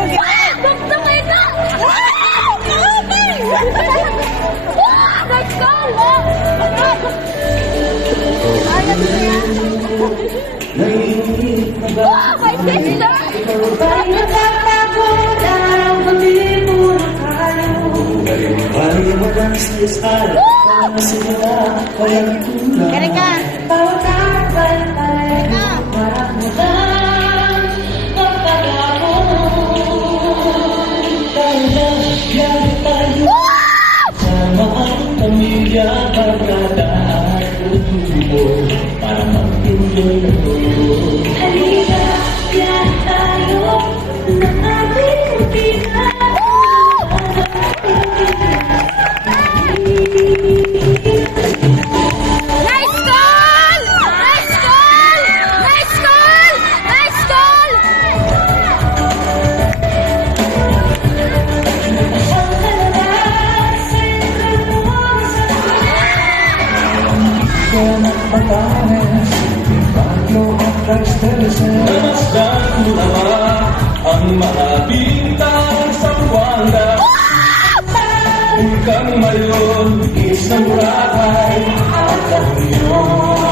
Basta kayo na! Let's go! My sister! Erika! Pamilya, pagkata at tutubo para magtuloy na tuloy. Halika, yan tayo ng ating pinag. Nice goal! Nice goal! Nice goal! Nice goal! Namasdan mo naman ang mahabintang sa Wanda. Kung kang mayon, isang burakay at kahulyon.